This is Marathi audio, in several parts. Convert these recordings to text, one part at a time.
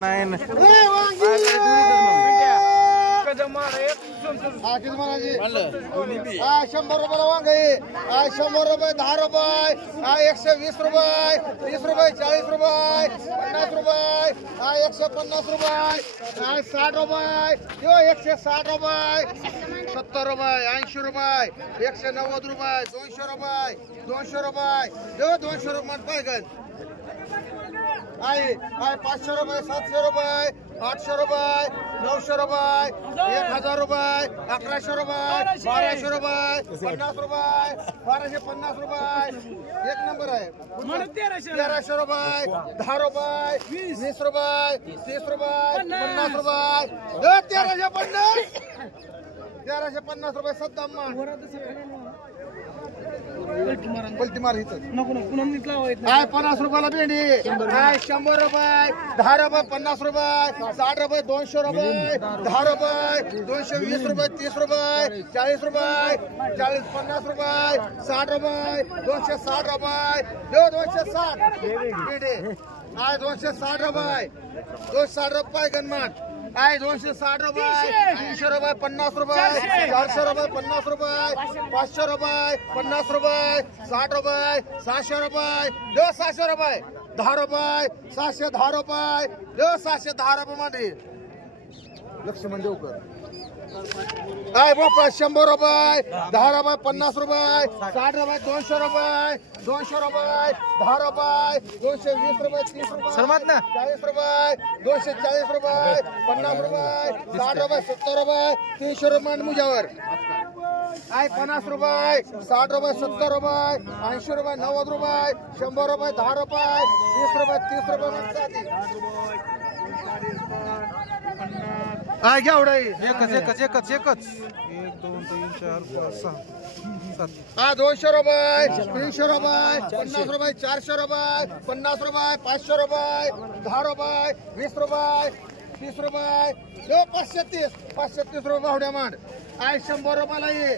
नाही ₹100 वांग आहे 100 रुपये 10 रुपये 120 रुपये 30 रुपये 40 रुपये 50 रुपये 150 रुपये 60 रुपये 160 रुपये 70 रुपये 80 रुपये 190 रुपये 200 रुपये 200 रुपये 200 रुपये पाहिजे आहे 500 रुपये 700 रुपये 800 रुपये 900 रुपये 1000 रुपये 1100 रुपये 1200 रुपये 50 रुपये 1250 रुपये एक नंबर आहे 1300 रुपये 10 रुपये 20 रुपये 30 रुपये 50 रुपये 1350 रुपये सद्दाम पलटी मार इथं काय 50 रुपयाला भेंडी काय 100 रुपये 10 रुपये 50 रुपये 60 रुपये 200 रुपये 10 रुपये 220 रुपये 30 रुपये 40 रुपये 50 रुपये 60 रुपये 260 रुपये 260 भेंडी काय 260 रुपये 260 रुपये गणमात काय 260 रुपये 300 रुपये 50 रुपये 400 रुपये 50 रुपये 500 रुपये 50 रुपये 60 रुपये 700 रुपये 700 रुपये 10 रुपये 710 रुपये 710 रुपये मध्ये लक्ष्मण देवकर काय बापा 100 रुपये 10 रुपये 50 रुपये 60 रुपये 200 रुपये 200 रुपये 10 रुपये 220 रुपये 30 रुपये 40 रुपये 240 रुपये 50 रुपये 60 रुपये 70 रुपये 300 रुपये मुजावर काय 50 रुपये 60 रुपये 70 रुपये 80 रुपये 90 रुपये 100 रुपये 10 रुपये 20 रुपये 30 रुपये काय घ्या एवढा एकच 1 2 3 4 5 6 7 200 रुपये 300 रुपये 50 रुपये 400 रुपये 50 रुपये 500 रुपये 10 रुपये 20 रुपये 30 रुपये 530 रुपये भावड्या मांड आय 100 रुपयाला ये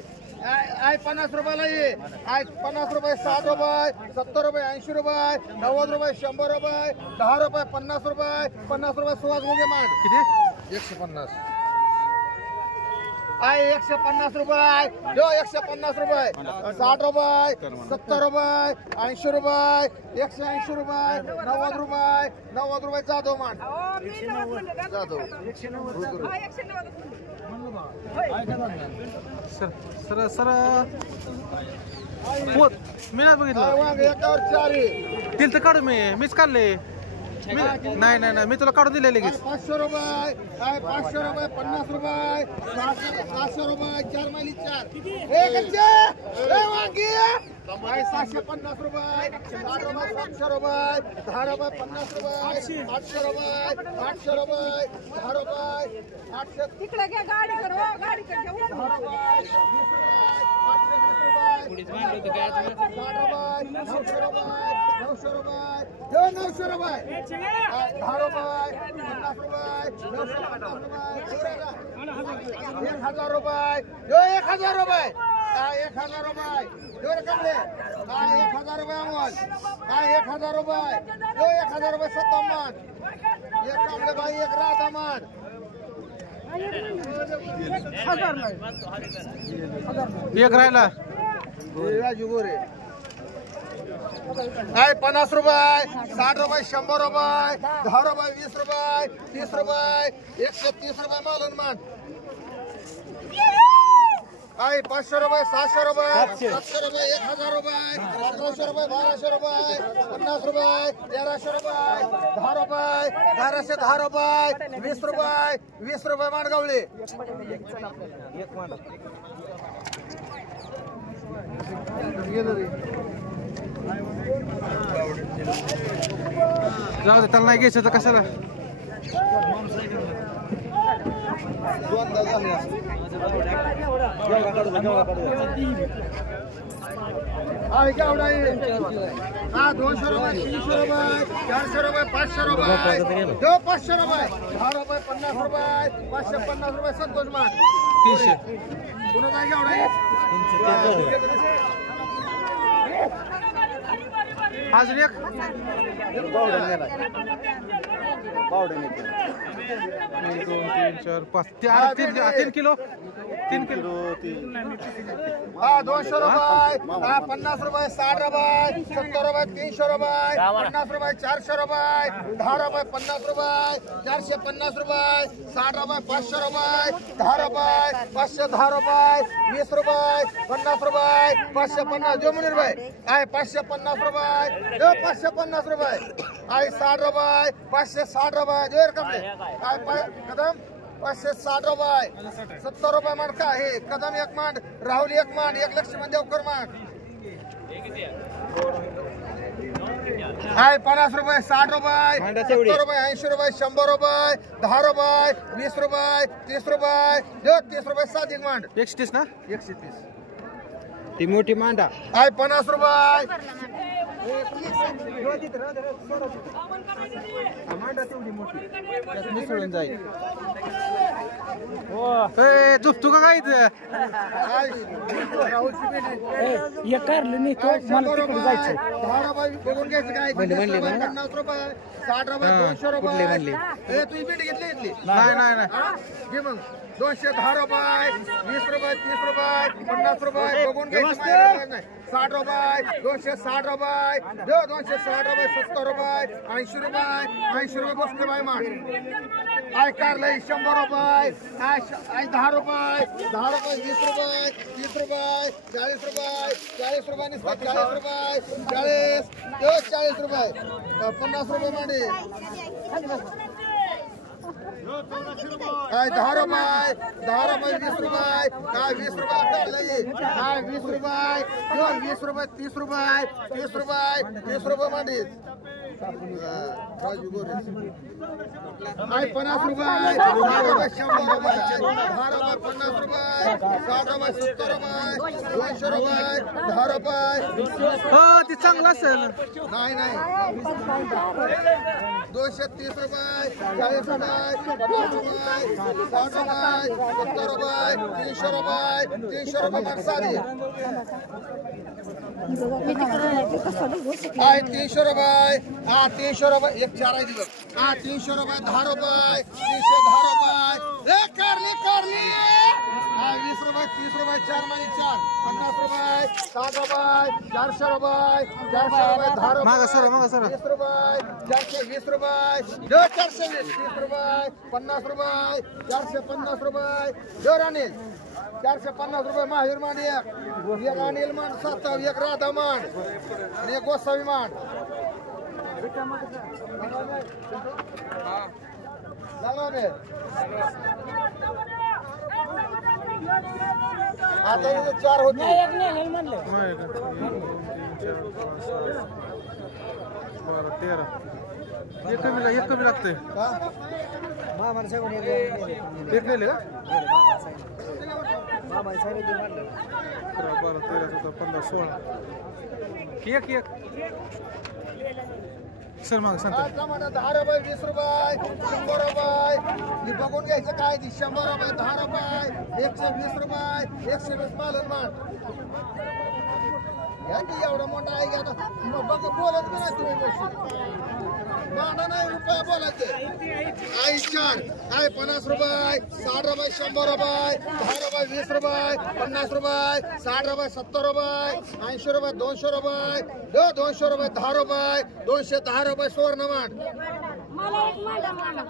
आय 50 रुपयाला ये आय 50 रुपये 60 रुपये 70 रुपये 80 रुपये 90 रुपये 100 रुपये 10 रुपये 50 रुपये 50 रुपये सुहास मुंगे मांड किती 150 आय 150 रुपये 150 रुपये 60 रुपये 70 रुपये 80 रुपये 180 रुपये 90 रुपये जाधव मान जाधव सर मी नाही बघितलं एकावर 4 दिल तर काढू मीच काढले नाही मी तुला काढून दिले लगेच 500 रुपये 500 रुपये 50 रुपये 700 रुपये 4 माली 4 काय 750 रुपये 60 रुपये 700 रुपये 10 रुपये 50 रुपये 800 रुपये 800 रुपये 10 रुपये 800 तिकडे घ्या गाडी कर हो गाडी कर घेऊ 10 रुपये 20 रुपये 520 रुपये 900 रुपये 900 रुपये 10 रुपये 50 रुपये 1000 रुपये 1000 रुपये 1000 रुपये 1000 रुपये अमोल 1000 रुपये 1000 रुपये सत्तामान एक कामले भाई एक रात अमान एक राहिला राजू गोरे काय 50 रुपये 60 रुपये 100 रुपये 10 रुपये 20 रुपये 30 रुपये 130 रुपये मालून मान काय 500 रुपये 700 रुपये 700 रुपये 1000 रुपये 1100 रुपये 1200 रुपये 50 रुपये 1300 रुपये 10 रुपये 1110 रुपये 20 रुपये 20 रुपये माणगावले जाऊ दे त्याला नाही घ्यायचं तर कशाला आहे का एवढा 200 रुपये 300 रुपये 400 रुपये 500 रुपये 500 रुपये 10 रुपये 50 रुपये 550 रुपये संतोष मान 300 पुन्हा काय एवढा अजून एक 1 2 3 4 5 3 किलो 3 किलो हा 200 रुपये हा 50 रुपये 60 रुपये 70 रुपये 300 रुपये 50 रुपये 400 रुपये 10 रुपये 50 रुपये 450 रुपये 60 रुपये 500 रुपये 10 रुपये 510 रुपये 20 रुपये 50 रुपये 550 जो मुनीर भाई आहे 550 रुपये जो 550 रुपये आहे 60 रुपये 560 रुपये जो रकम आहे कदम 560 रुपये 70 रुपये मांड का आहे कदम एक मांड राहुल एक मांड 1 लक्ष्मण देवकर मांड आहे 50 रुपये 60 रुपये 70 रुपये 80 रुपये 100 रुपये 10 रुपये 20 रुपये 30 रुपये जो 30 रुपये 7 एक मांड 130 ना 130 ती मोठी मांडा आहे 50 रुपये मिसळून जाईल झोपतो का काय इथं बघून घ्यायचं काय 50 रुपये 60 रुपये 200 रुपये तुम्ही भेट घेतली नाही घे मग 210 रुपये 20 रुपये 30 रुपये 50 रुपये बघून घ्यायचं 60 रुपये 260 रुपये 260 रुपये 70 रुपये 80 रुपये बसले बाय माग आय कारलंय 100 रुपये आय 10 रुपये 20 रुपये 30 रुपये 40 रुपये 40 रुपये 40 रुपये 40 रुपये 50 रुपये मांडे काय 10 रुपये 20 रुपये काय 20 रुपये कारलंय काय 20 रुपये 20 रुपये 30 रुपये 30 रुपये मांडे राजू गोरे आहे 50 रुपये 100 रुपये 10 रुपये 50 रुपये 60 रुपये 70 रुपये 200 रुपये 10 रुपये हो ते चांगलं असेल नाही 230 रुपये 40 रुपये 50 रुपये 60 रुपये 70 रुपये 300 रुपये माणसारी आहे 300 रुपये हा 300 रुपये 1 4 आहे तिथं हा 300 रुपये 10 रुपये 310 रुपये कारली हा 20 रुपये 30 रुपये 4 महिने 4 50 रुपये 60 रुपये 400 रुपये 10 रुपये मागा सर 20 रुपये 420 रुपये 420 30 रुपये 50 रुपये 450 रुपये जोर अनिल 450 रुपये माहीर मांड एक अनिल मांड 7 एक राधा मांड आणि एक गोसावी मांड आता 4 होते 1 कमी लागतंय एक नेले का 12 13 14 15 16 एक सर मग सांगतो 10 रुपये 20 रुपये 100 रुपये ही बघून घ्यायचं काय 100 रुपये 10 रुपये 120 रुपये 120 मालन मान यांनी एवढा मोठा आहे की आता बघ बोलत नाही तुम्ही गोष्टी मांडा नाही रुपये बोलायचे आई 4 काय 50 रुपये 60 रुपये 100 रुपये 10 रुपये 20 रुपये 50 रुपये 60 रुपये 70 रुपये 80 रुपये 200 रुपये 200 रुपये 10 रुपये 210 रुपये सुवर्ण मांड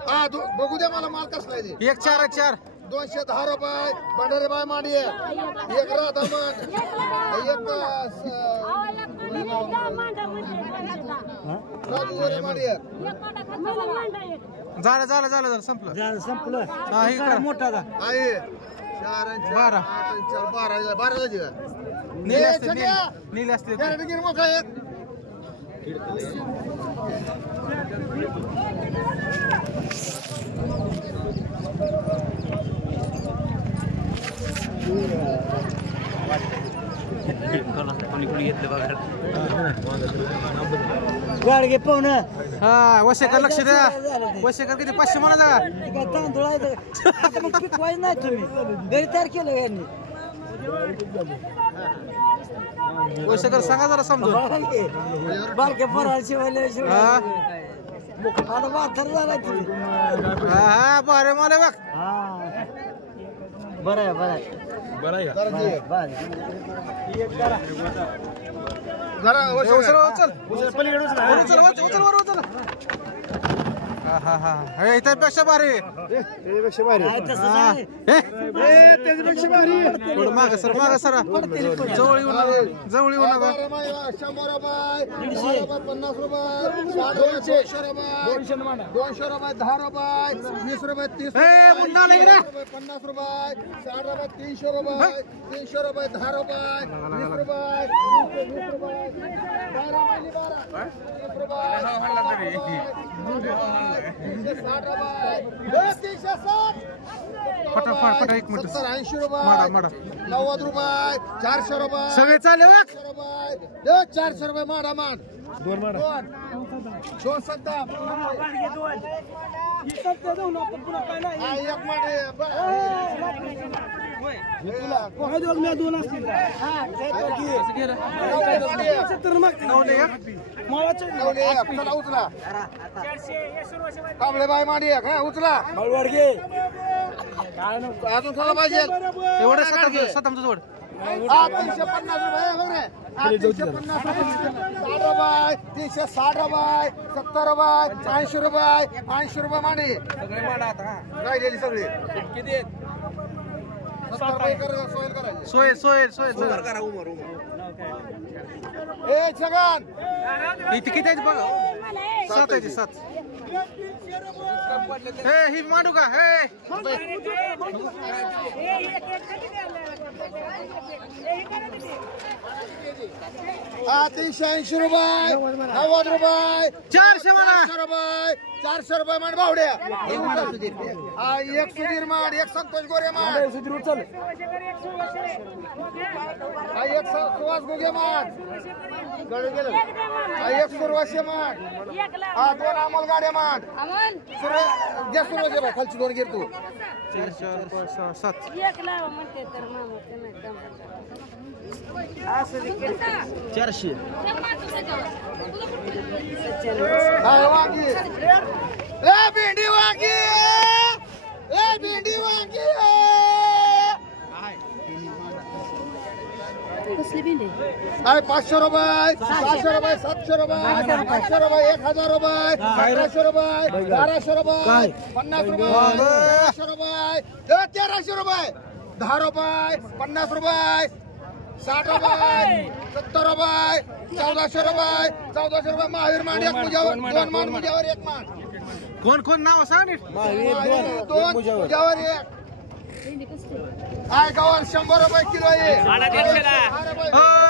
हा बघू द्या मला माल कसला आहे 1 4 4 210 रुपये भंडारे बाय मांडी एक राधा मांड एक राजू मांडी झालं संपलं हा हे करा मोठा आहे 4 12 12 झाली का नीले असते मोठा एक गाडगे पाहुण हा वशेकर लक्ष द्या वशेकर किती 500 म्हणा तांदूळ आता मग पिकवायचं नाही तुम्ही घरी तयार केलं यांनी वशेकर सांगा जरा समजून बारक्या पोराला शिवायला आता म्हातार झाला तुम्ही हा बरं मला बघ बरं आहे बरं आहे जरा उचल उचल वर उचल हा हा हा इथं भारी त्याच्यापेक्षा भारी माग सर जवळ येऊ नका 100 रुपये 50 रुपये 200 रुपये 200 रुपये 10 रुपये 20 रुपये 30 मुन्ना लगे ना 50 रुपये 60 रुपये 300 रुपये 300 रुपये 10 रुपये 20 रुपये 20 रुपये 12 वाली 12 30 रुपये 360 रुपये 360 फटाफट 1 मिनिट 70 80 रुपये माडा 90 रुपये 400 रुपये सगळे चालले बघ 400 रुपये माडा मान दोन सत्ता एक माडे दोन असतील चला उचला कांबळे बाय माडी उचला अजून कोणाला पाहिजे एवढं सतामचं जोड 350 रुपये 350 रुपये 360 रुपये 70 रुपये 80 रुपये 80 रुपये मांडी राहिलेली सगळी किती 70 रुपये करायचे सोय ए छगन इथे किती आहेत बघा 7 आहे 7 हे ही मांडू का हे 380 रुपये 90 रुपये 400 म्हणा 400 रुपये मान भावड्या एक सुधीर मान एक संतोष गोरे मान एक सुहास गोगे मान एक सुरवाशे मान 2 अमोल गाड्या मान ज्या सुरवाशे बा खालची 2 घेर तू 7 400 वांगी भेंडी वांगी भेंडी वांगी कसली भेंडी 500 रुपये 600 रुपये 700 रुपये 800 रुपये 1000 रुपये 1100 रुपये 1200 रुपये 50 रुपये 1200 रुपये 1300 रुपये 10 रुपये 50 रुपये 60 रुपये 70 रुपये 1400 रुपये महावीर मान एक मुजावर 2 मान मुजावर 1 मान कोण नाव सांग नीट 2 मुजावर 1 काय गावावर 100 रुपये किलो आहे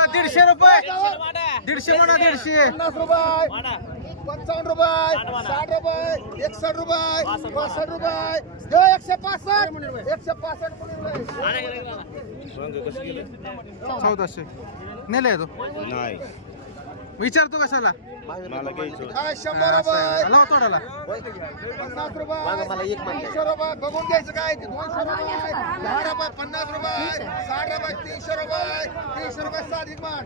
150 रुपये 150 म्हणा 150 50 रुपये 55 रुपये 60 रुपये 61 रुपये 62 रुपये 165 1400 नेले तो नाही विचारतो कशाला 100 रुपये लाव तोडाला 50 रुपये 300 रुपये बघून घ्यायचं काय 200 रुपये 10 रुपये 50 रुपये 60 रुपये 300 रुपये 300 रुपये साधिक मान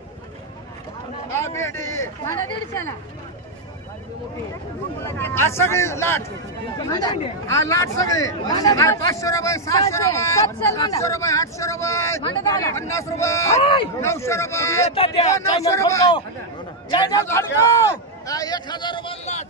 भेंडी मला 150 ला आज सगळी लाट लाट सगळी 500 रुपये 700 रुपये 700 रुपये 800 रुपये 50 रुपये 900 रुपये 900 रुपये 1000 रुपये लाट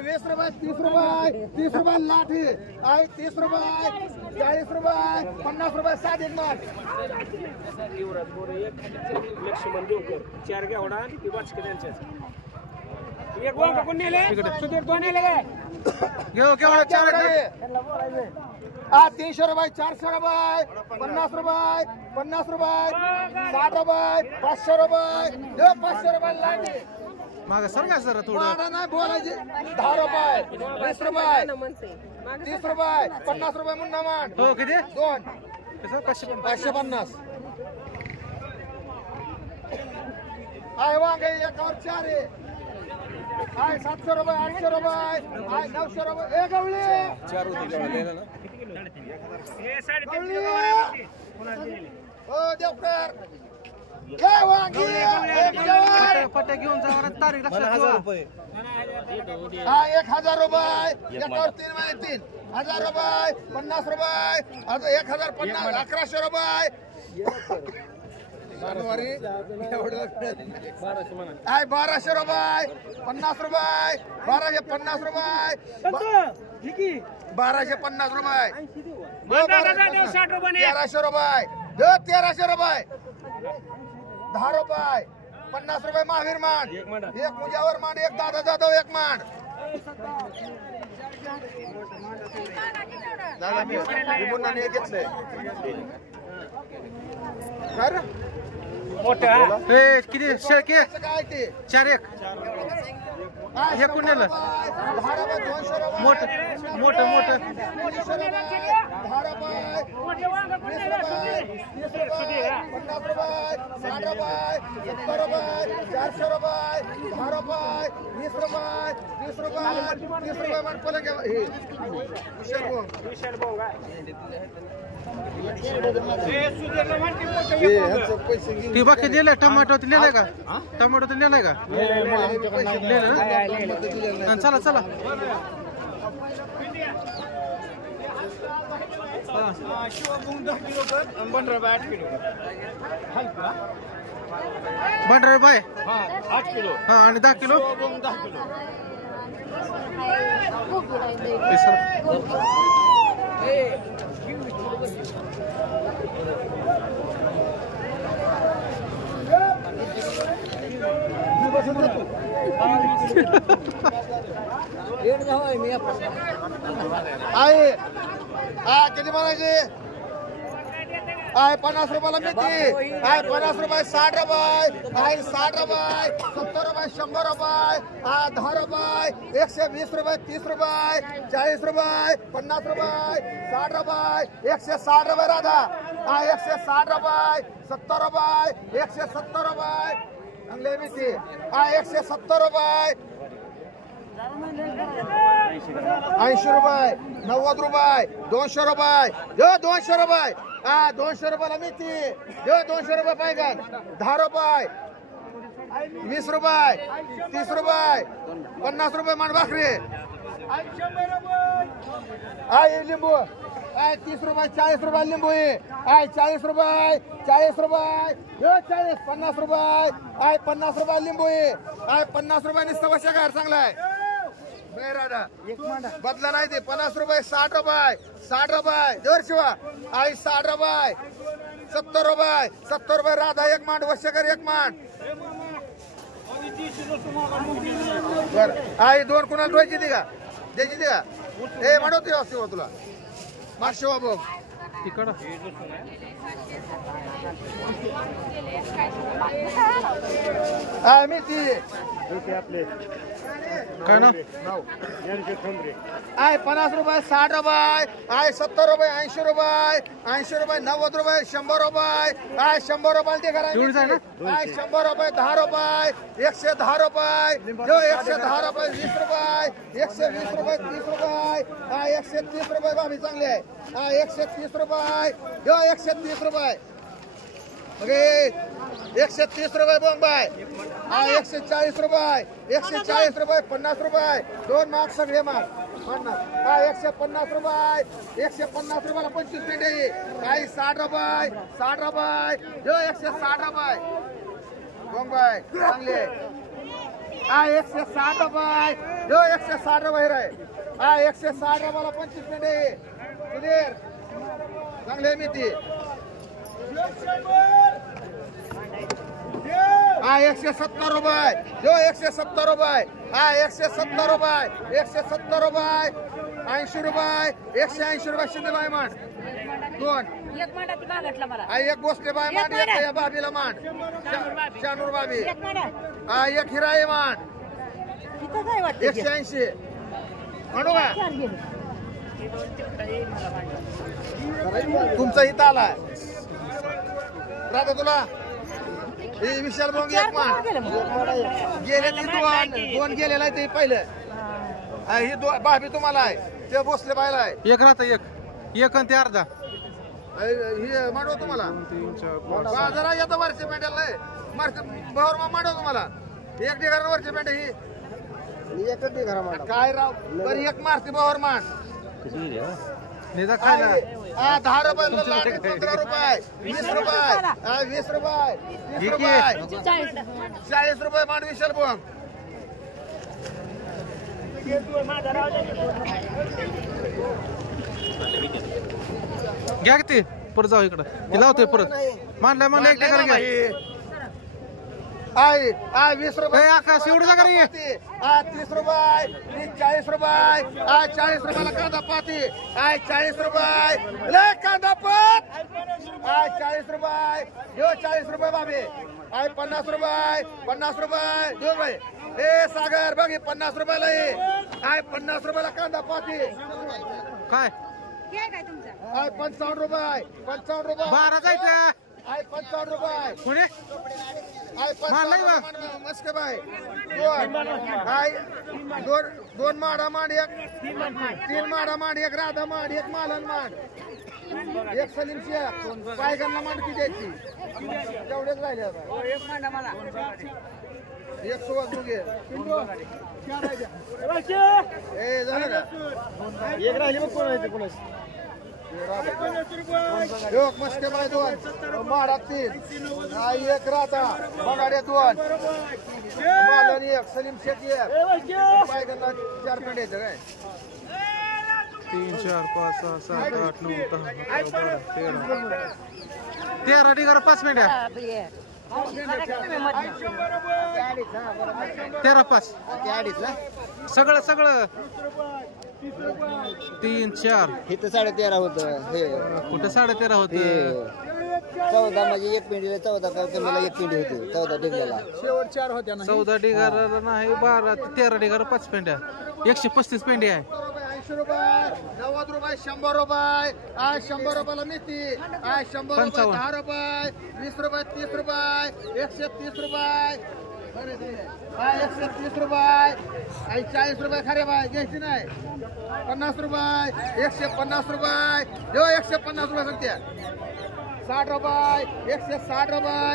20 रुपये 30 रुपये लाठी 30 रुपये 40 रुपये 50 रुपये साधिक मान लक्ष्मण देवकर 4 घेवडा आणि वाचके त्यांच्या एक वर कोण नेले सुधीर कोण नेले घेऊ केवढा 4 300 रुपये 400 रुपये 50 रुपये 50 रुपये 60 रुपये 500 रुपये 500 रुपये लाठी माग सर काय सर थोडं वाढा नाही बोलायचे 10 रुपये 20 रुपये 30 रुपये 50 रुपये मुन्ना मान हो किती 2 कसं 550 आहे वांगे एकावर 4 आहे 700 रुपये 800 रुपये 900 रुपये ए गवळी 4 होती हो देवकर काय वांगी पट्ट्या घेऊन जावा तारीख लक्षात ठेवा 1000 रुपये एकावर 3 महिने 3000 रुपये 50 रुपये 1050 1100 रुपये आहे 1200 रुपये 50 रुपये 1250 रुपये 1250 रुपये 1300 रुपये 1300 रुपये 10 रुपये 50 रुपये महावीर मान एक मुजावर मान एक दादा जाधव एक मान दादा मी पुन्हा घेतलंय ए किती शेळके काय ते 4-1 हे कोण नेलं मोठं मोठं मोठं 50 रुपये 60 रुपये 70 रुपये 400 रुपये 10 रुपये 20 रुपये 30 रुपये 30 रुपये मान पलंग ती बाकी दिले टमाटो लिहिलंय का टमाटो तर लिहिलंय का लिहिलं ना चला चला बंडर बाय 8 किलो हा आणि 10 किलो आहे किती म्हणायचे आहे 50 रुपयाला मेथी आहे 50 रुपये 60 रुपये आहे 60 रुपये 70 रुपये 100 रुपये 10 रुपये 120 रुपये 30 रुपये 40 रुपये 50 रुपये 60 रुपये 160 रुपये राधा 160 रुपये 70 रुपये 170 रुपये चांगले मेथी 170 रुपये 80 रुपये 90 रुपये 200 रुपये 200 रुपये 200 रुपयाला मेथी 200 रुपये पायगन 10 रुपये 20 रुपये 30 रुपये 50 रुपये मान भाकरी लिंबू 30 रुपये 40 रुपये लिंबू 40 रुपये 40 रुपये 40 50 रुपये 50 रुपये लिंबू 50 रुपये नुसतं वर्षाकार चांगला आहे बदला नाही ते 50 रुपये 60 रुपये 60 रुपये जोर शिवा 60 रुपये 70 रुपये 70 रुपये राधा एक मांड वर्षाकर एक मांड बर दोन कुणाला द्यायची ती का द्यायची ती का ए म्हणतो शिवा तुला माग शिवा बघ तिकडं मी ती काय ना 50 रुपये 60 रुपये 70 रुपये 80 रुपये 80 रुपये 90 रुपये 100 रुपये 100 रुपये ते करा 100 रुपये 10 रुपये 110 रुपये 110 रुपये 20 रुपये 120 रुपये 30 रुपये 130 रुपये बाबी चांगले आहे 130 रुपये 130 रुपये 130 रुपये बॉम्बाय 140 रुपये 140 रुपये 50 रुपये 2 मार्क सगळे मार्क 150 रुपये 150 रुपयाला 25 पेंडे काही 60 रुपये 60 रुपये 160 रुपये बॉम्बाय चांगले 160 रुपये 160 रुपये रे 160 रुपयाला 25 पेंडे सुधीर चांगले मिती 170 रुपये 170 रुपये 170 रुपये 170 रुपये 80 रुपये 180 रुपये शिंदे बाय मान 2 एक गोष्टी बाय मान एक भाभीला मान शानूर भाभी एक हिराई मान इथं काय वाटतं 180 म्हणू का तुमचा इथं आलाय राधा तुला हे विशाल भाऊ एक मान गेले ते दोन गेलेला आहे ते पहिलं ही भाभी तुम्हाला आहे ते बसले पाहिला आहे एक राहतं एक आणि ते अर्धा हे मांडव तुम्हाला 3 4 5 बाजारा येतं वरच्या पेंड्याला बरोबर मांडव तुम्हाला एक ढिगार वरच्या पेंड्या ही एकच ढिगारा मांडव काय राव बरी एक मारती बरोबर मान निदा खायला 10 रुपये 15 रुपये 20 रुपये 20 रुपये 30 रुपये 40 रुपये मांड विशाल भाऊ घ्या की ते परत जाऊ इकडं ते लावतोय परत मानलाय एक ठिकाणी घ्या 20 रुपये आकाश एवढं नका रे 30 रुपये 40 रुपये 40 रुपयाला कांदा पाती 40 रुपये लय कांदा पात 40 रुपये देऊ 40 रुपये बाबी 50 रुपये देऊ बाई ए सागर बघ 50 रुपयाला 50 रुपयाला कांदा पाती काय 55 रुपये 12 जायचं 55 रुपये पुढे मानलाय बा मस्त बाय दोन माडा मांड एक 3 माडा मांड एक राधा मांड एक मालन मांड एक सलीम शेख पायगनला मांड किती द्यायची तेवढेच राहिले आता एक सुवास दुगे ए झालं का एक राहिली मग कोण आहे कोणाची मस्त बाय 2 माडा 3 एक राहता बगाड्या 2 मालन एक सलीम शेख एक पायगनला 4 पेंडे येतं काय 3 4 5 6 7 8 9 10 13 ढिगार 5 मिनिटं 13 5 सगळं 3 4 इथं 13.5 होतं हे कुठं 13.5 होत 14 म्हणजे एक पिंडीला 14 का कमीला एक पिंडी होती 14 ढिगल्याला शेवट 4 होत्या 14 ढिगार नाही 12 13 ढिगार 5 पेंड्या 135 पेंडी आहे 80 रुपये 90 रुपये 100 रुपये 100 रुपयाला मेथी 100 रुपये 10 रुपये 20 रुपये 30 रुपये 130 रुपये 130 रुपये 40 रुपये खरे बाय घ्यायची नाही 50 रुपये 150 रुपये 150 रुपये सांगते 60 रुपये 160 रुपये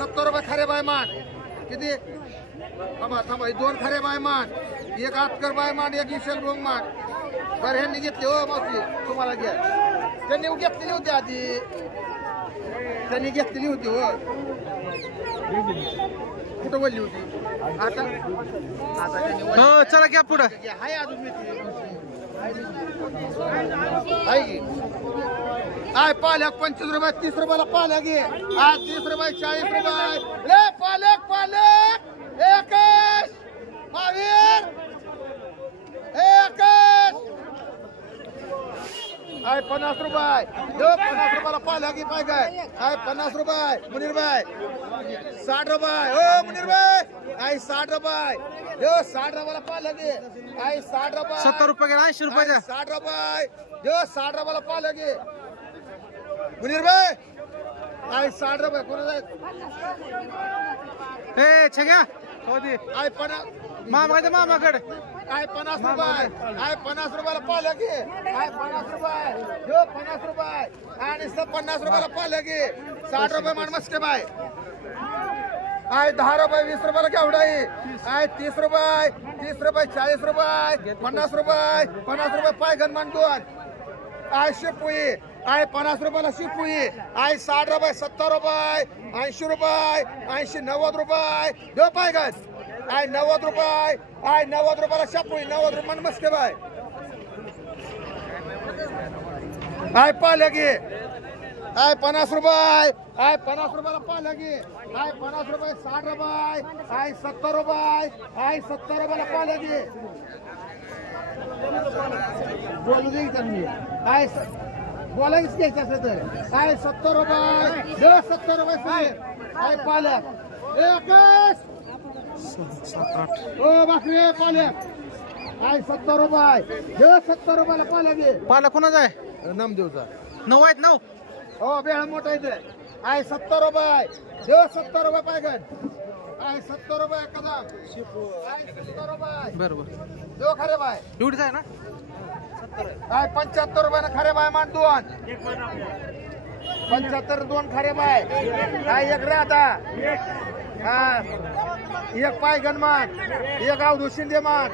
70 रुपये खरे बाय मान किती थांबा 2 खरे बाय मान एक आतकर बाय मान एक विशाल भोंग मान बरं ह्यांनी घेतले हो मावशी तुम्हाला घ्या त्यांनी घेतलेली होती आधी त्यांनी घेतलेली होती हो कुठं बोलली होती आता हो चला घ्या पुढं हाय अजून आय पालक 25 रुपये 30 रुपयाला पालक घे 30 रुपये 40 रुपये ले पालक एकच महावीर एकच 50 रुपये 50 रुपयाला पालक घे पाय काय 50 रुपये मुनीर भाई 60 रुपये हो मुनीर भाई 60 रुपये 60 रुपयाला पालक घे 60 रुपये 70 रुपये 80 रुपये 60 रुपये 60 रुपयाला पालक घे मुनीर भाई 60 रुपये कोणाला ए छग्या हो दे मामाकडे 50 रुपये 50 रुपयाला पालक घे 50 रुपये 50 रुपये आणि 50 रुपयाला पालक घे 60 रुपये मान मस्के बाय 10 रुपये 20 रुपयाला केवढा आहे 30 रुपये 40 रुपये 50 रुपये पाय गणमान 2 शिपुई 50 रुपयाला शिपुई 60 रुपये 70 रुपये 80 रुपये 80 90 रुपये दो पाय गण 90 रुपये 90 रुपयाला शिपुई 90 रुपये मस्के बाय पालक घे 50 रुपये 50 रुपयाला पालक घे 50 रुपये 60 रुपये 70 रुपये 70 रुपयाला पालक घे बोलू दे त्यांनी बोलायच घ्यायचं असं तर 70 रुपये 70 रुपये पालक एकच 7 8 ओ बाकरे पाल्या काय 70 रुपये हे 70 रुपयाला पाल्या दे पाला कोणाचा आहे नामदेवचा 9 आहेत 9 हो बेळा मोठा इथे आहे 70 रुपये हे 70 रुपये पायगन आहे 70 रुपये कदम आहे 70 रुपये बरोबर जो खरे बाय एवढीच आहे ना काय 75 रुपयाला खरे बाय मान दोन 75 दोन खरे बाय काय एक राहता हा एक पाय गणमान एक अवधू शिंदे मान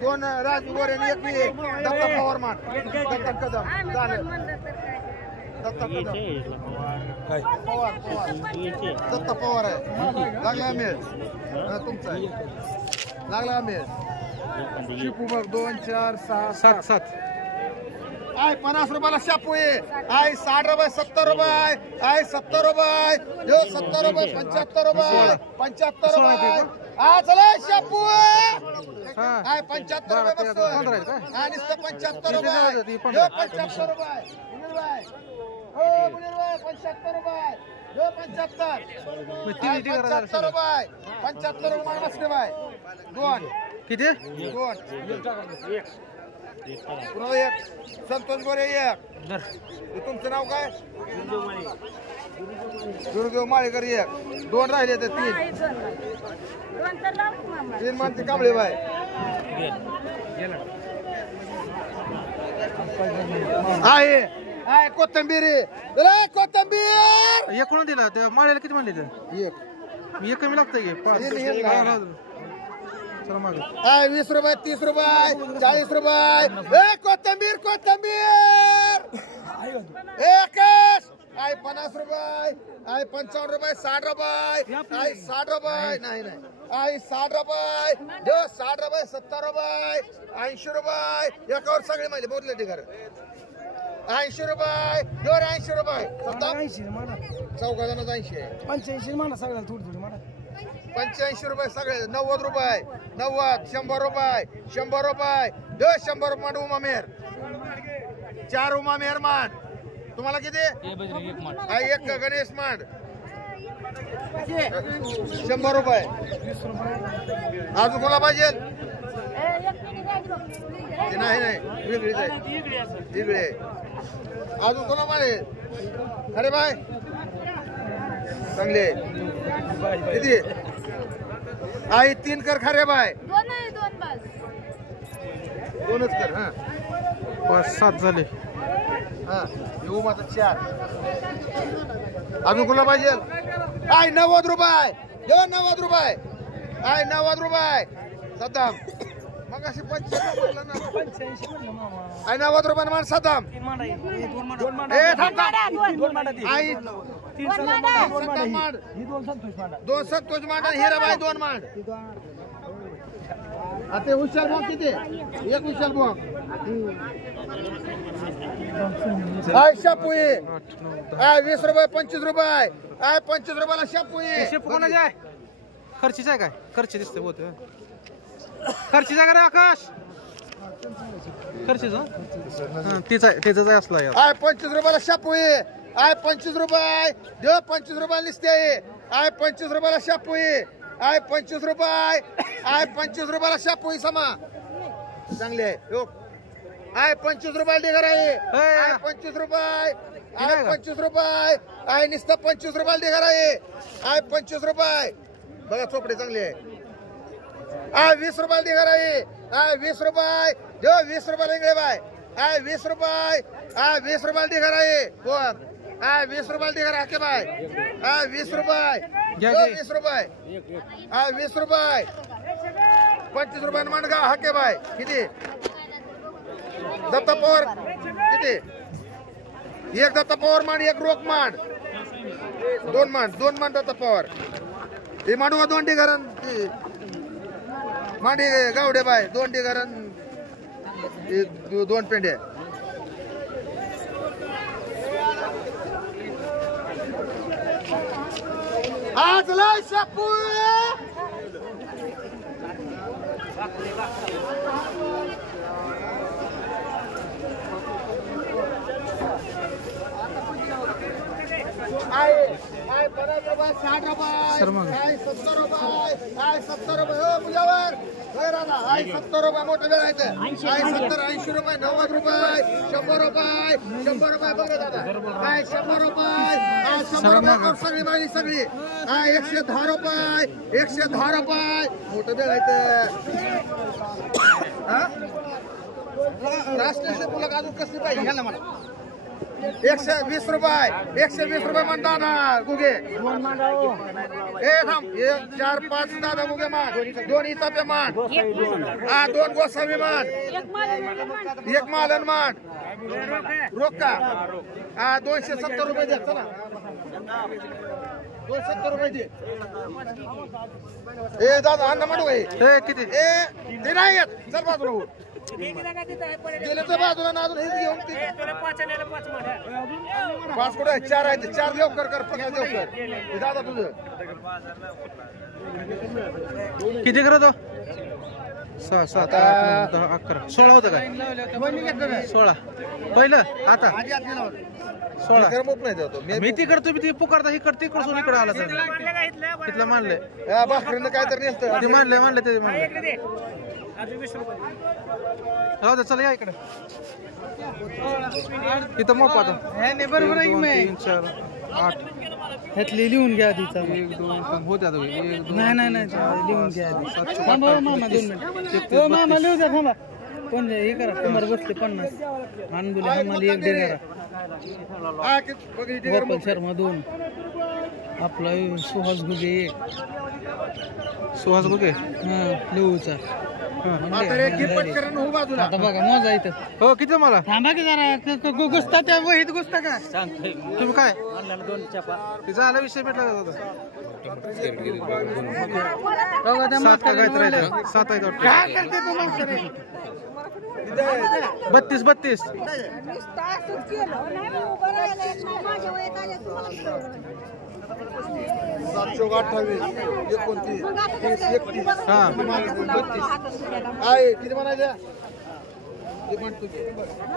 दोन राज गोरे आणि एक दत्ता पवार मान दत्ता कदम चालेल दत्ता कदम पवार दत्ता पवार आहे लागला मिळ तुमचा आहे लागला मिळ शिपू बघ 2 4 6 7 7 आय 50 रुपयाला शापू आहे आय 60 रुपये 70 रुपये आय 70 रुपये जो 70 रुपये 75 रुपये 75 रुपये आ चला शापू आय 75 रुपये बस आणि 75 रुपये जो 75 रुपये मुनीर भाई हो मुनीर भाई 75 रुपये जो 75 75 रुपये 75 रुपये बसले भाई दोन किती दोन पुन्हा एक संतोष गोरे एक धर तुमचं नाव काय दुर्देव माळेकर एक दोन राहिले तर तीन माणसे कांबळे बाय आहे आहे कोथंबीर कोथंबीर एक कोण दिला त्या माळ्याला किती म्हणले ते एक कमी लागतंय की चला मागे आहे 20 रुपये 30 रुपये 40 रुपये कोथंबीर कोथंबीर एकच आहे 50 रुपये आहे 55 रुपये 60 रुपये आहे 60 रुपये नाही नाही आहे 60 रुपये जो 60 रुपये 70 रुपये 80 रुपये एकावर सगळे माझे बोलले ते घर 80 रुपये जोर 80 रुपये चौघा जणांचा 80 आहे 85 म्हणा सगळ्याला थोडी थोडी म्हणा 85 रुपये सगळे 90 रुपये 90 100 रुपये 100 रुपये दो 100 रुपये उमामेर 4 उमामेर मान तुम्हाला किती एक गणेश मान 100 रुपये अजून कोणा पाहिजे नाही नाही वेगळीच आहे वेगळे अजून कोणा पाहिजे अरे बाय चांगले किती आई 3 कर खरे बाय दोनच कर हा 5 7 झाले हा येऊ माझा 4 अजून कोणा पाहिजे आय 90 रुपये यो 90 रुपये आय 90 रुपये सद्दाम मग अशी 85 म्हटलं ना आय 90 रुपये मान सद्दाम ए थांब आई 2 संतोष मांड हिराबाई 2 मांड आता हुशार भाऊ किती एक हुशार भाऊ आय शापुई आय 20 रुपये 25 रुपये आय 25 रुपयाला शापुई शेपू कोणाचे आहे खर्चीच आहे काय खर्ची दिसते बहुत खर्चीचा का रे आकाश खर्चीच तीच आहे त्याच आहे असला आय 25 रुपयाला शापुई आय 25 रुपये देव 25 रुपयाला निसते आय 25 रुपयाला शापुई आय 25 रुपये आय 25 रुपयाला शापुई समा चांगले आहे आय 25 रुपयाला डिगर आहे आय 25 रुपये आय 25 रुपये आय निसतं 25 रुपयाला डिगर आहे आय 25 रुपये बघा चोपडे चांगले आहे आय 20 रुपयाला डिगर आहे आय 20 रुपये देव 20 रुपयाला इंगळे बाय आय 20 रुपये आय 20 रुपयाला डिगर आहे बोल आय 20 रुपयाला डिगर आहे बाय आय 20 रुपये 20 रुपये आय 20 रुपये 25 रुपये मांडगा हाके बाय किती दत्ता पवार किती एक दत्ता पवार मांड एक रोख मांड 2 मांड दत्ता पवार हे मांडवा 2 डिगरण मांडी गावडे बाय 2 डिगरण 2 पेंडे आज लय शापू आय 25 50 रुपये 60 सर रुपये मग. काय 70 रुपये काय 70 रुपये हो पूजावर होय राधा काय 70 रुपये मोठं वेळायचं काय 70 80 रुपये 90 रुपये 100 रुपये 100 रुपये बघा दादा काय 100 रुपये काय 100 रुपये सगळी मागणी सगळी काय 110 रुपये 110 रुपये मोठं वेळायचं हा राष्ट्रीय तुला अजून कसली पाहिजे घ्या ना मला 120 रुपये 120 रुपये म्हणता ना गुगे ए थांब 1 4 5 दादा गुगे मान 2 इतापे मान हा 2 गोसावी मान 1 मालन मान रोक का हा 270 रुपये द्या चला 270 रुपये दे ए दादा अन्न म्हणू ए किती ते नाही येत चल बाजूला हो गेले तर बाजूला ना अजून हेच घेऊन ते 5 कुठे 4 आहेत 4 देव कर 15 देव कर हे दादा तुझं किती करतो 6 7 8 9 10 11 16 होतं काय 16 पहिलं आता 16 नाही देतो मी ती करतो मी ती पुकारता ही करते इकडसून इकडे आला तर तिथलं मानलंय बाकरीनं काय तर नेसतं ते मानलंय ते मानलंय राहू दे चला या इकडे इथं मोप आता बरोबर 3 4 8 ह्यातली लिहून घ्या आधी 1 2 होते आता 1 2 नाही लिहून घ्या आधी थांबा हो मामा 2 मिनिट हो मामा लिहू द्या थांबा कोण हे करा कमर बसते 50 अनबुले आम्हाला 1 दे करा गोपाल शर्मा 2 आपला सुहास गुगे 1 सुहास बघे हा लिहूचा आता बघा मोजा इथं हो किती मला थांबा की जरा गुस्ता त्या वहीत गुस्ता का तुम्ही काय तिचा आला विषय भेटला होता 7 का काहीतरी 7 आहे काय करते तू मग 32 728 29 30 31 हा काय किती म्हणायचं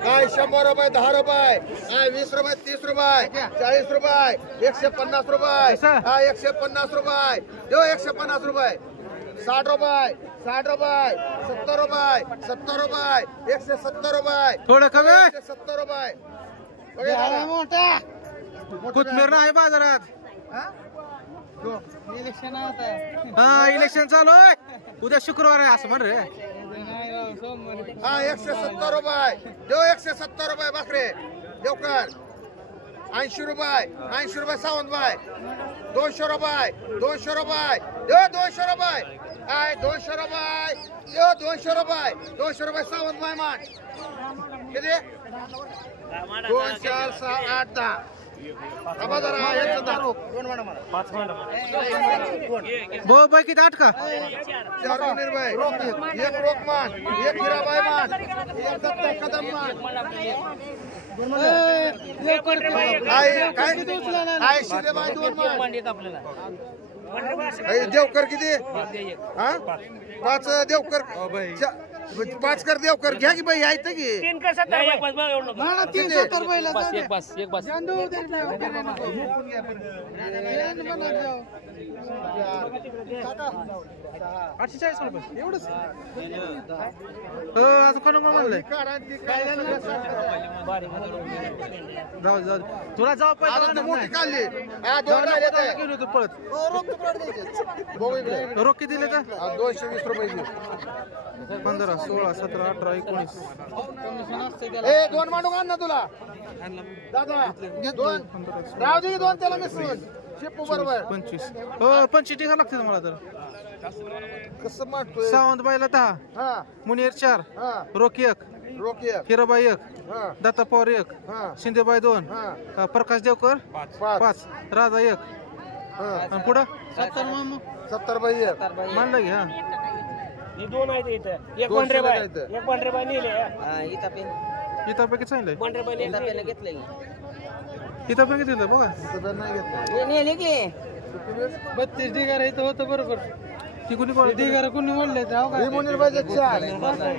काय 100 रुपये 10 रुपये काय 20 रुपये 30 रुपये 40 रुपये 150 रुपये हा 150 रुपये देऊ 150 रुपये 60 रुपये 60 रुपये 70 रुपये 70 रुपये 170 रुपये थोडं कमी 170 रुपये मोठा कोथमीर नाही बाजारात इलेक्शन हा इलेक्शन चालू आहे उद्या शुक्रवार आहे असं म्हण रे हा 170 रुपये देऊ 170 रुपये बाकरे देवकर 80 रुपये सावंतबाई 200 रुपये देऊ 200 रुपये काय 200 रुपये देऊ 200 रुपये सावंतबाई मान किती 2 4 6 8 10 बो बाई किती 8 का 4 रुपये 1 रोकमान 1 हिराबाई मान 1 दत्ता कदम मान काय शिरेबाई 2 मान देवकर किती हा 5 देवकर 5 कर देवकर घ्या की बाई आहेत की 370 पहिला रुपये एवढंच कोण म्हणलंय जाऊ तुला जाऊ मोठी काढली हा 2 राहिले ते पळत रोख किती दिले तर 220 रुपये 15 16 17 18 19 ए 2 मांडू आण ना तुला दादा 2 राहू दे 2 त्याला मिसळून शिपू बरोबर 25 हो 25 टिका लागते तुम्हाला तर कसं मांडतोय सावंतबाईला 10 हा मुनीर 4 हा रोकी 1 रोकिया हिराबाई 1 हा दत्ता पवार 1 हा शिंदेबाई 2 हा प्रकाश देवकर 5 राजा 1 हा आणि पुढं 70 बाई मानलं की हा हे 2 आहेत इथं एक पांढरेबाई नेले इथं पैकी सांगितलंय घेतलंय इथं पैकी दिलं बघा नाही घेतलं नेले की 32 ढिगार इथं होतं बरोबर ती कुणी बोलत ढिगार कोणी म्हणले ही मुनीरबाईचे 4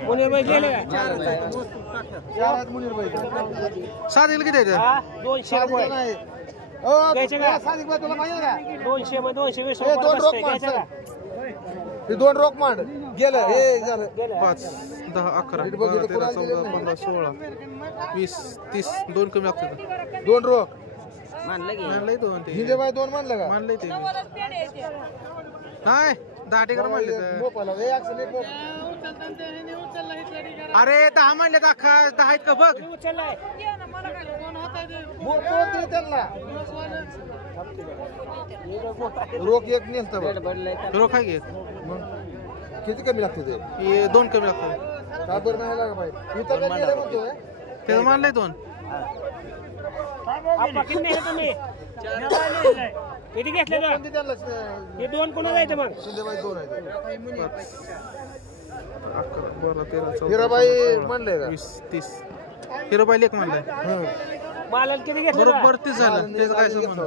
मुनीरबाई गेले 4 आहेत मुनीरबाईचे 7 दिलं किती आहे 200 रुपये नाही घ्यायचे का? सादिक भाई तुला माहिती आहे का 200 मग 220 हे दोन रोख घ्यायचं का? हे दोन रोख मांड गेलं हे झालं 5 10 11 12 13 14 15 16 20 30 2 कमी लागतात दोन रोख मानलंय दोन ते हिंदे बाई दोन म्हणलं का मानलंय ते नाही 10 टिकर मानले तर मोपाला हे ऍक्सिडेंट मोप अरे 10 मानले का अख्खा 10 आहेत का बघ उचललाय मोप कोण दिलं त्यांना रोख एक नेलतं बघ रोख आहे की मग किती कमी लागते ते हे 2 कमी लागतात का बरं नाही लागा बाई इथं काय दिलं म्हणतोय त्याचं मानलंय 2 आप्पा किती नेले तुम्ही किती घेतले का? कोणती त्यांना हे 2 कोणा जायचं मग शिंदे बाई दोन आहेत 11 12 13 14 हिराबाई म्हणले का 20 30 हिरोबाई लेख मानलाय मालाला किती घेतलं का? बरोबर 30 झालं त्याचं काय संबंध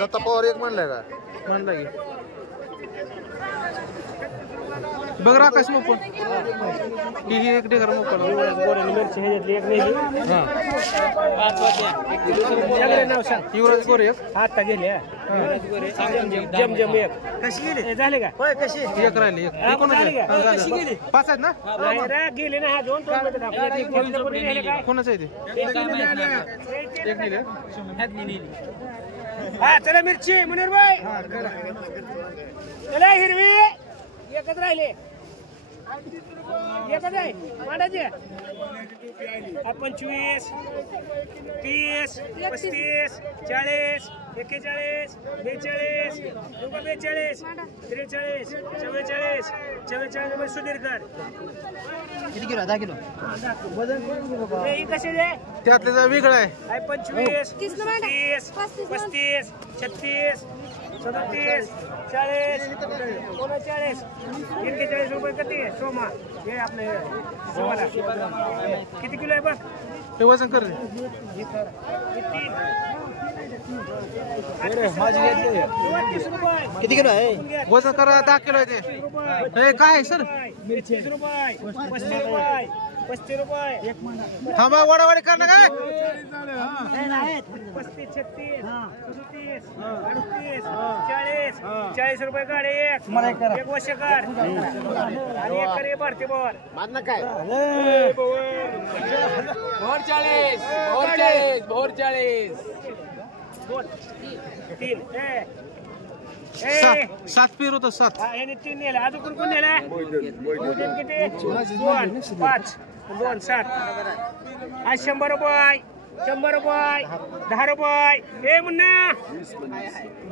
दत्ता पवार एक म्हणलाय का म्हणला की बघ राकाश मोपन ही एक ढेकर मोपन गोऱ्याने मिरची ह्याच्यातली एक नेली सगळे नाव सांग युवराज गोरे एक आता गेले जम एक कशी गेली झाले का एक राहिले एक कोणाचे 5 आहेत ना नाही रे, गेले ना हा 2 काय कोणाचं आहे ते एक दिले हा चला मिरची मुनीर भाई चला हिरवी एकच राहिले एकच आहे मांडाचे 25 30 35 40 41 42 42 43 44 44 सुधीरकर किती किलो 10 किलो हे कसे आहे त्यातले जरा वेगळं आहे 25 30 35 36 37 40 39 41 रुपये किती सोमा हे आपले सोमाला किती किलो आहे बघ ते वजन कर रे. किती किलो आहे वजन करा 10 किलो आहे ते हे काय आहे सर 30 रुपये 35 रुपये 35 रुपये थांबा वडावाडी करणं काय 35 36 37 38 40 40 रुपये काढ एक वर्ष काढ आणि एक करे भरते बोर मानना काय दोन 3 7 पेर होतं 7 याने 3 नेले अजून कोण नेला मोजून किती 2 5 2 7 आज 100 रुपये 100 रुपये 10 रुपये हे मुन्ना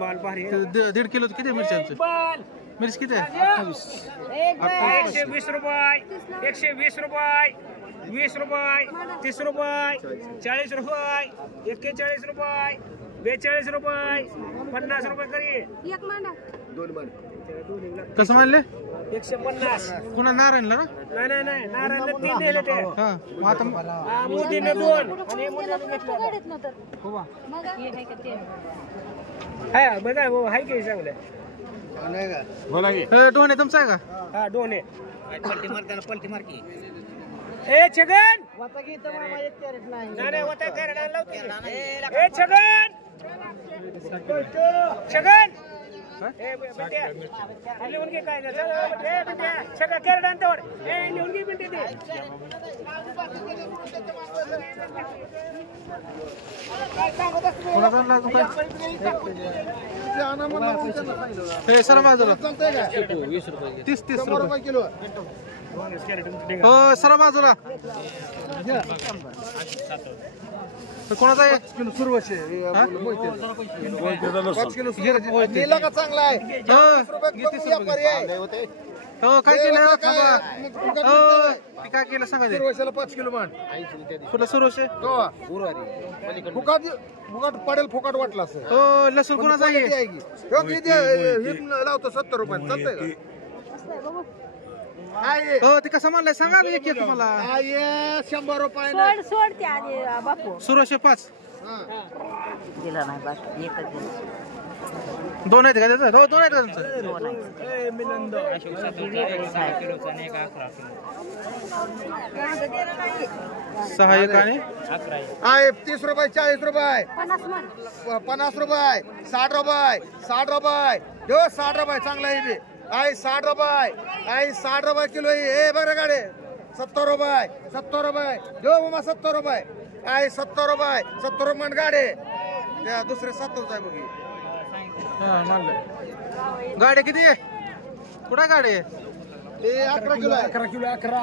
बाल भारी 1.5 किलो किती मिरच्यांचं बाल मिरची किती आहे 120 रुपये 120 रुपये 20 रुपये 30 रुपये 40 रुपये 41 रुपये 42 रुपये 50 रुपये करी एक मांडा कसं मानले 150 पुन्हा नारायणला ना नाही नाही नारायणला 3 दिले ते हा मग आता मोदीने 2 आणि मुन्नाने घेतलं गाडीत नव्हतं हो बा मग हे आहे का ते हाय बघा भाऊ हाय की चांगलं डोणे तुमचा आहे का हा दोन ए छगन नाही होता करायला लावते ए छगन छगन ए बिट्या लिहून घे काय ना ए बिट्या छगन केरड अंतवर ए लिहून घे बिट्या ते कोणाचा आणला अजून काय हे सर बाजूला 30 रुपये किलो हो सर बाजूला कोणाचा आहे किलो सुरू आहे 5 किलो नेला का चांगला आहे हो काय केलं थांबा हो ती काय केलं सांगा ते सुरवाशीला 5 किलो मान कुठलं सुरोशे फुकाट फुकाट पडेल फुकाट वाटला असं हो लसूण कोणाचा आहे लावतो 70 रुपये चालतंय का हो ते कसं म्हणलंय सांगा ना एक एक तुम्हाला 100 रुपये सोड सोड ते आधी बापू सुरोशे 5 दिला नाही बाकी एकच दिला दोन आहेत का त्याचं? हो, दोन आहेत का तुमचं? सहा एक आणि आहे 30 रुपये 40 रुपये 50 रुपये 60 रुपये 60 रुपये जो 60 रुपये चांगला आहे बी आहे 60 रुपये आहे 60 रुपये किलो हे बघ रे गाडे 70 रुपये 70 रुपये जो मामा 70 रुपये आहे 70 रुपये 70 रुपये गाडे त्या दुसरे 70 आहे बघी हा मानलं. गाडी किती आहे? कुठं गाडी आहे? हे 11 किलो आहे 11 किलो 11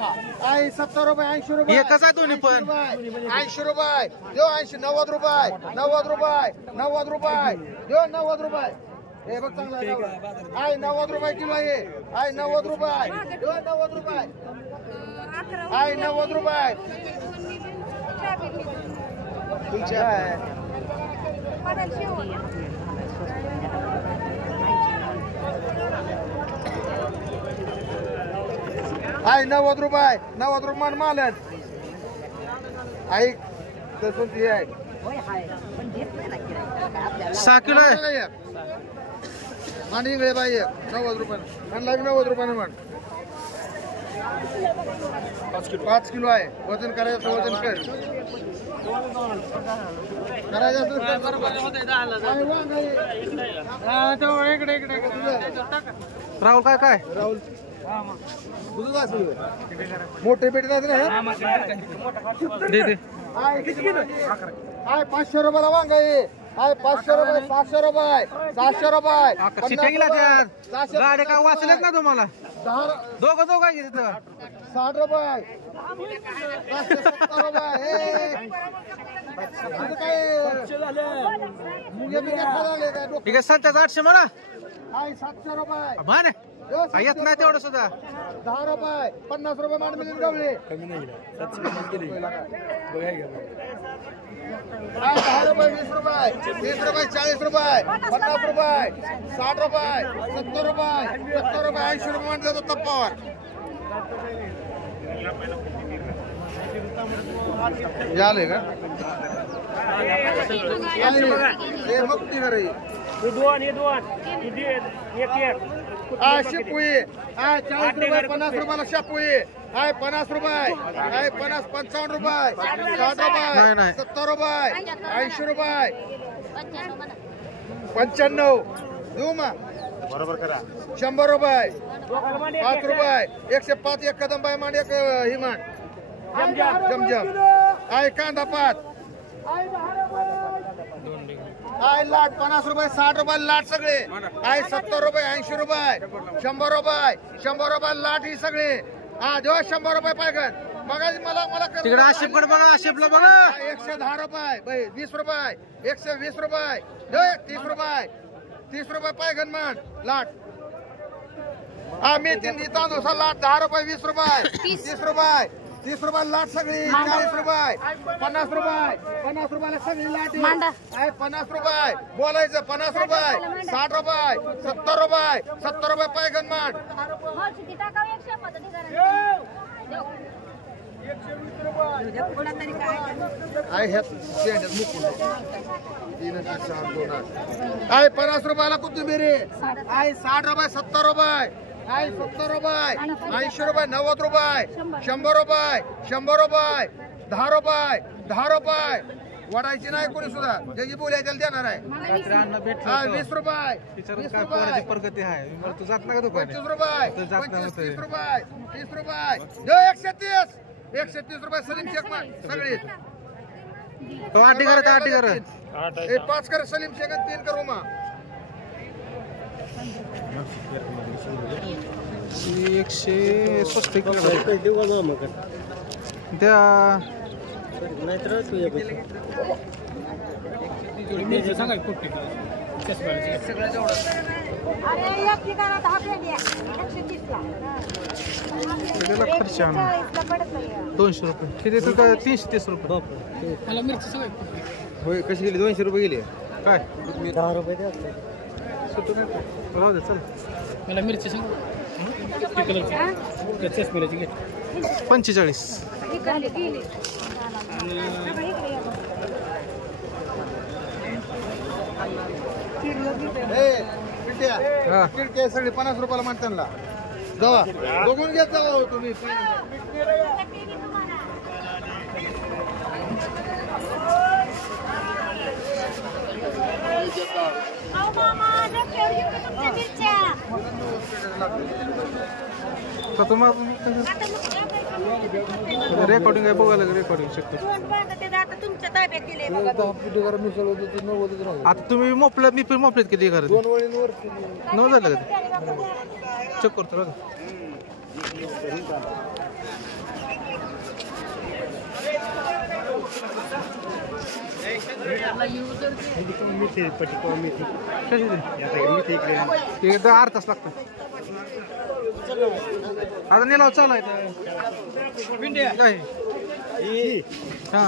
आहे 70 रुपये 80 रुपये हे कसं आहे दोन्ही पण? 80 रुपये जो 80 90 रुपये 90 रुपये 90 रुपये जो 90 रुपये हे बघ चांगला आहे 90 रुपये किलो आहे 90 रुपये जो 90 रुपये आहे 90 रुपये तुमच्या आहे 90 रुपये 90 रुपये मालन ऐक तसं ते आहे 6 किलो आहे. आणि इंगळे बाई 90 रुपये आणि 90 रुपयाने म्हण 5 किलो आहे वजन करायचं वजन कर करायचं असेल राहुल काय काय? राहुल तुझं असेल मोठे पेटी जात ना दे दे. आहे 500 रुपयाला वांग आहे 500 रुपये 700 रुपये 700 रुपये शिट्ट्या गेला त्यात. गाड्या काय वाचल्यात ना तुम्हाला? 10 दोघं आहे की तिथं? 60 रुपये 570 रुपये तुझं काय मुगे बिगे खालाले काय ठीक आहे. संत्याचं 800 म्हणा. आहे 700 रुपये मान येत नाही तेवढं सुद्धा. 10 रुपये 50 रुपये मान मिळून गवले 10 रुपये 20 रुपये 30 रुपये 40 रुपये 50 रुपये 60 रुपये 70 रुपये 70 रुपये 80 रुपये मान जातो टप्पावर झाले का हे मग ती घरी हे दोन एक शेपुई 40 रुपये 50 रुपयाला शेपुई आहे 50 रुपये आहे 50 55 रुपये 60 रुपये 70 रुपये 80 रुपये 95 देऊ मग बरोबर करा 100 रुपये 5 रुपये 105 एक कदम बाय मान एक हिमान जमजम आहे कांदा पात आहे लाट 50 रुपये 60 रुपये लाट सगळे आहे 70 रुपये 80 रुपये 100 रुपये 100 रुपये लाट ही सगळे हा जो 100 रुपये पाहिजे बघा मला तिकडे आशिफकडे बघा. आशिफला बघा 110 रुपये 20 रुपये 120 रुपये जो 30 रुपये 30 रुपये पाहिजे मान लाट हा मी तीन तांदूळ लाट 10 रुपये 20 रुपये 30 रुपये 30 रुपये लाट सगळी 40 रुपये 50 रुपयाला सगळी लाट आहे 50 रुपये बोलायचं 50 रुपये 60 रुपये 70 रुपये पाहिजे मान आहे 50 रुपयाला कोथिंबीर आहे 60 रुपये 70 रुपये आहे 70 रुपये 80 रुपये 90 रुपये 100 रुपये 100 रुपये 10 रुपये 10 रुपये वाढायची नाही कोणी सुद्धा ज्याची बोलायला देणार आहे 20 रुपये प्रगती आहे. तू जात नाही का दुकान? 25 रुपये 30 रुपये 30 रुपये 130 रुपये सलीम शेख सगळे आठी कर 5 कर सलीम शेख 3 करू मग 100 स्वस्त त्या खर्च 200 रुपये किती तुका 330 रुपये मला मिरची सगळं होय कशी गेली 200 रुपये गेली काय 10 रुपये द्या राहू दे चल. मला मिरची सांग कलरची घे 45 गेली हा. किडके सगळे 50 रुपयाला मान त्यांना जावा बघून घेत जावा तुम्ही तर तुम्हाला रेकॉर्डिंग आहे बघायला रेकॉर्डिंग शकतो तुमच्या ताब्यात दिले आता तुम्ही मोपल्यात मी पण मोपल्यात किती करत 2 वळींवर 9 झालं का चेक करतो बघा ते एकदा अर्धा तास लागतो आता नेलाव चालाय हा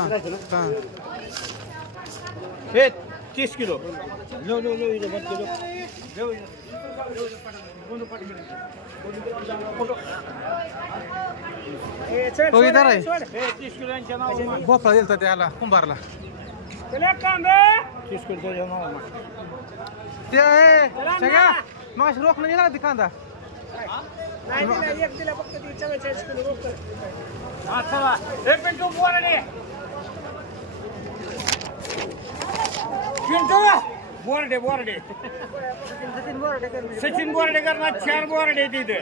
हा 30 किलो हो इधर आहे भोपळा दिलता त्याला कुंभारला ते आहे सगळ्या मग रोखलं गेला ते कांदा बोर्डे सचिन बोर्डेकर ना 4 बोर्डे तिथे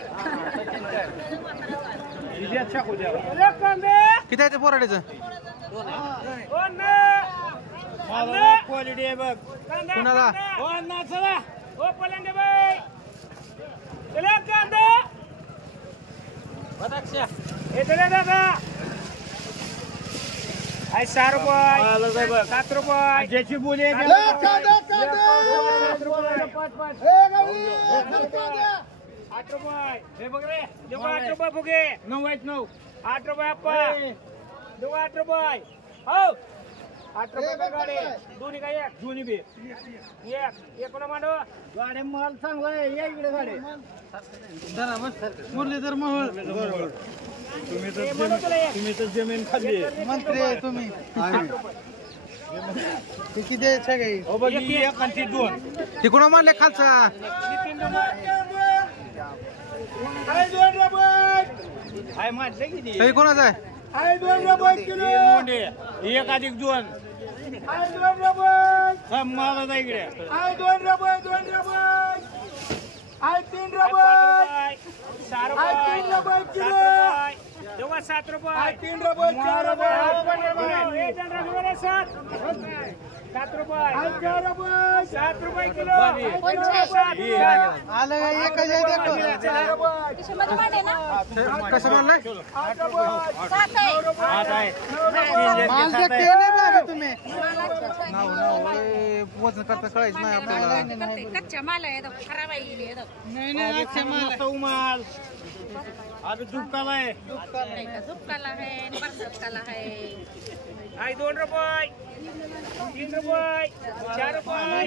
किती आहे ते बोराड्याचं क्वालिटी आहे बघ कुणाला दादा 6 रुपये 7 रुपये ज्याची बोली 8 रुपये हे बघ रे 8 रुपये फुगे 9 8 रुपये अप्पा 8 रुपये हो 8 रुपये गाडी दोन्ही काय एक दोन्ही बी एक कोणा मांडव गाडी माल चांगला आहे या इकडे गाडी मुरलीधर मोहोळ तुम्ही तर जमीन खाल्ली मंत्री आहे तुम्ही ते किती आहे सगळे एक आणि 2 ते कुणा मानले खालचा हे कोणाचा आहे 1 अधिक 2 मला जा इकडे 2 रुपये 3 रुपये 4 रुपये 7 रुपये 3 रुपये 4 रुपये 7 रुपये 7 रुपये किलो आलं एक कसं म्हणलाय माल देते नाही बाबा तुम्ही नाव वजन करता कळायचं नाही आपल्याला कच्चा माल आहे खराब आहे नाही कच्चा माल अभी दुपकाला आहे दुपकाला आहे बरसातकाला आहे 2 रुपये 3 रुपये 4 रुपये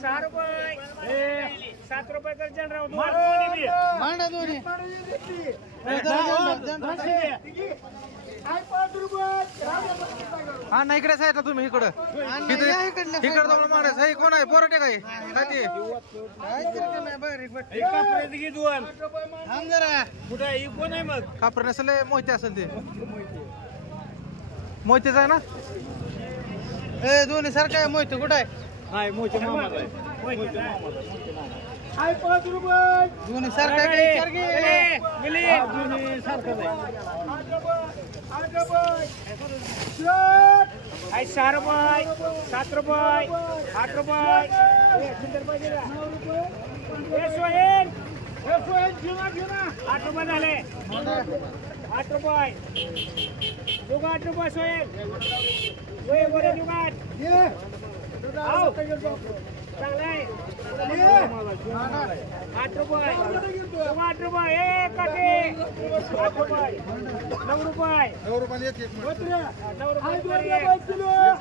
6 रुपये 7 रुपये कर जनराव मांडा दोन्ही हा नाही इकडे साईडला तुम्ही इकडं इकडं तुम्हाला मारायचं हे कोण आहे बोराटे काय कुठे कोण आहे मग कापर नसेल मोहिते असेल ते मोहितेच आहे ना ए दोन्ही सारखं आहे मोहिते कुठं आहे नाही मोठे मामा दोन्ही सारखं आहे आई 6 रुपये 7 रुपये 8 रुपये 8 रुपये झाले 8 रुपये 8 रुपये सोहेल बरे जुगाट चांगला आहे 8 रुपये 8 रुपये 8 रुपये 9 रुपये 9 रुपये एक 9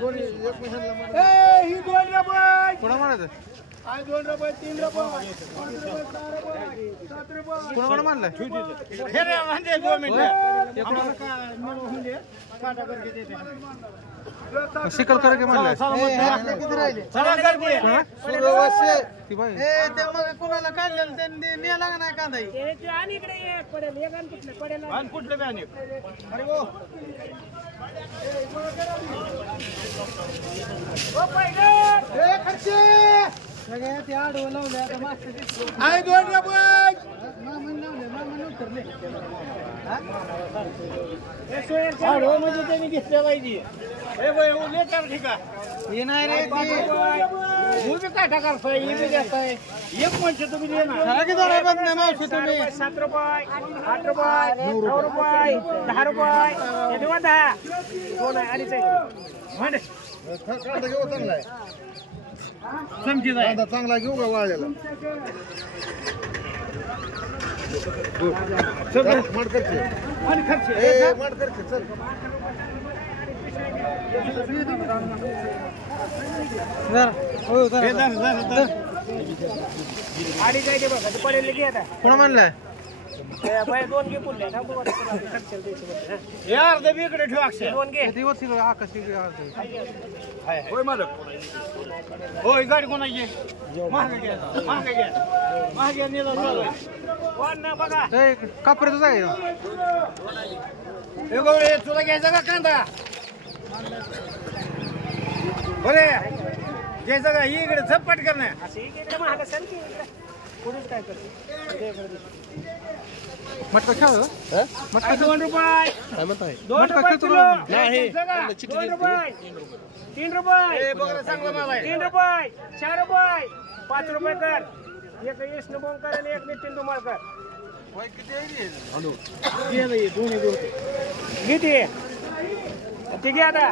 रुपये ही 2 रुपये कोणा म्हणायचं 2 रुपये 3 रुपये कोणाकडे मानलाय शिकल कर के मानलाय ती बाई ते मग कोणाला काढलेलं त्यांनी नेला का नाही कांदा आणि इकडे ये पडेल एक आणि कुठलं पडेल आणि कुठलं बी आणि अरे वो सगळ्या ते आडवं लावले आता मागच्या आहे 2 रुपये मामन लावले मामन उतरले आडवं म्हणजे त्यांनी घेतलं पाहिजे हे बाई उले कर ठीक आहे हे नाही रे तुम्ही काय टाकाल हे बी घेताय एक म्हणजे तुम्ही दे ना झाला की जरा बंद नाही मावशी तुम्ही 7 रुपये 8 रुपये 9 रुपये 10 रुपये हे देवा 10 कोण आहे अडीच आहे म्हणे कांदा घेऊ चांगला आहे कांदा चांगला घेऊ का वाळलेला चल माड करते आणि खर्च ए माड करते चल जरा हो जरा अडीच आहे ते बघा ते पडेल की आता कोणा मानलाय बाय 2 घे पुढल्या ना बघा खर्च द्यायचं यार दे इकडे ठेव अक्षय 2 घे ती होती आकाश होय मालक होय गाडी कोणाची महाग घ्या महाग घ्या महाग घ्या नेला कोण ना बघा कापरेच आहे हे गवळे तुला घ्यायचा का कांदा बरे घ्यायचा का ही इकडे झपट करणे असं इकडे महाग असेल की पुढेच काय करते मटका खेळ मटका 2 रुपये काय म्हणताय 2 रुपये किलो नाही 2 रुपये 3 रुपये चांगला माल आहे 3 रुपये 4 रुपये 5 रुपये कर एक येस न बोंग कर आणि एक नितीन तुम्हाला कर किती ते घ्या आता